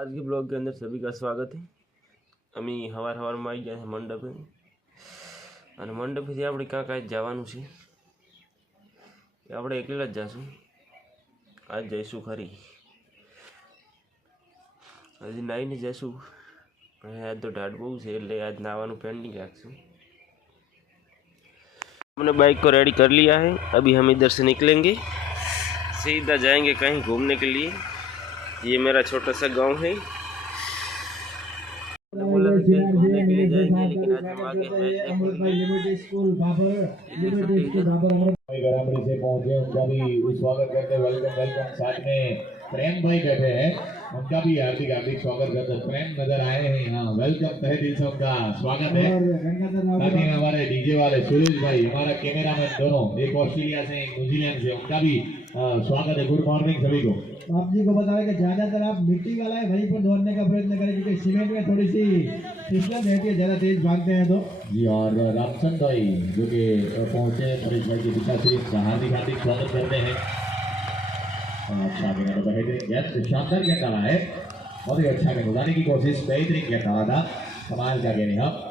आज के ब्लॉग के अंदर सभी का स्वागत है અમે સવાર સવારમાં આવી ગયા છે મંડપે અને મંડપેથી આપણે ક્યાં કાંઈ જવાનું છે એ આપણે એકલા જ જઈશું આજ જઈશું ખરી હજી નાહીને જઈશું અને આજ તો ઢાઢ બહુ છે એટલે આજ નાવાનું પેન્ડિંગ રાખશું हमने बाइक को रेडी कर लिया है अभी हम इधर से निकलेंगे सीधा जाएंगे कहीं घूमने के लिए ये मेरा छोटा सा गाँव है। घूमने के लिए जाएँगे लेकिन आज हम आगे हैं भाई गरामड़ी से पहुँचे उनका भी स्वागत करते वेलकम वेलकम साथ में प्रेम भाई बैठे हैं। उनका भी हार्दिक हार्दिक स्वागत करते हैं प्रेम नज़र आए हैं। यहाँ वेलकम तहे दिल से उनका स्वागत है। साथ ही हमारे डीजे वाले सुरेश भाई हमारा कैमरामैन दोनों एक ऑस्ट्रेलिया से एक न्यूजीलैंड से उनका भी स्वागत है गुड मॉर्निंग सभी को। आप जी को बता रहे कि ज़्यादातर आप मिट्टी वाला है वहीं पर दौड़ने का प्रयत्न करें क्योंकि सीमेंट में थोड़ी सी फिसलन रहती है ज़्यादा तेज भागते हैं तो। जी और रामचंद भाई जो कि पहुँचे हैं परेश भाई की श्री का हार्दिक हार्दिक स्वागत करते हैं। अच्छा बेहतरीन शानदार गेंद डाला है। बहुत ही अच्छा गेंद उड़ाने की कोशिश बेहतरीन गेंद डाला था। कमाल का गेंद है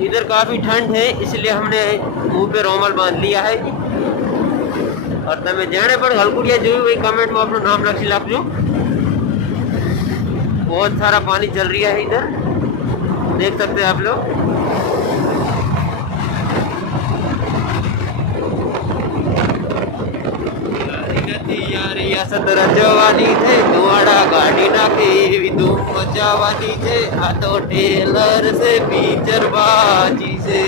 इधर काफ़ी ठंड है इसलिए हमने मुंह पे रोमाल बांध लिया है और તમે જાણે પણ હલકુડિયા જોયું હોય કમેન્ટમાં આપણું નામ લખી નાખજો बहुत सारा पानी चल रहा है इधर देख सकते हैं आप लोग રજવાની છે દોડા ગાડી નાખી ધૂમ છે.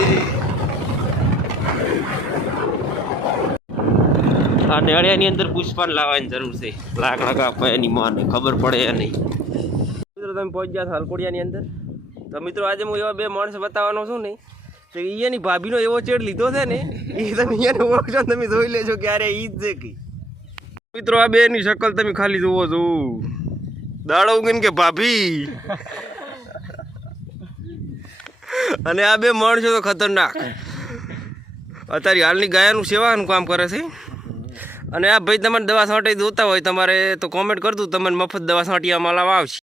અંદર પુષ્પાન લાવવાની જરૂર છે. લાકડા કાપવા એની માને ખબર પડે નહીં. મિત્રો, તમે પહોંચી ગયા હલકોડિયાની અંદર. તો મિત્રો, આજે હું એવા બે માણસ બતાવવાનો છું ને, તો અહીંયાની ભાભીનો એવો ચેડ લીધો છે ને એ તમે અહીંયાને ઓળખશો તમે જોઈ લેજો ક્યારે એ જ છે કે. મિત્રો, આ બેની શકલ તમે ખાલી જોવો છો. દાડો ઉગીને કે, ભાભી. અને આ બે માણસો તો ખતરનાક. અત્યારે હાલની ગાયાનું સેવાનું કામ કરે છે. અને આ ભાઈ તમારે દવા છાંટી દોતા હોય, તમારે તો કોમેન્ટ કરતું તમને મફત દવા છાંટી અમારા આવશે.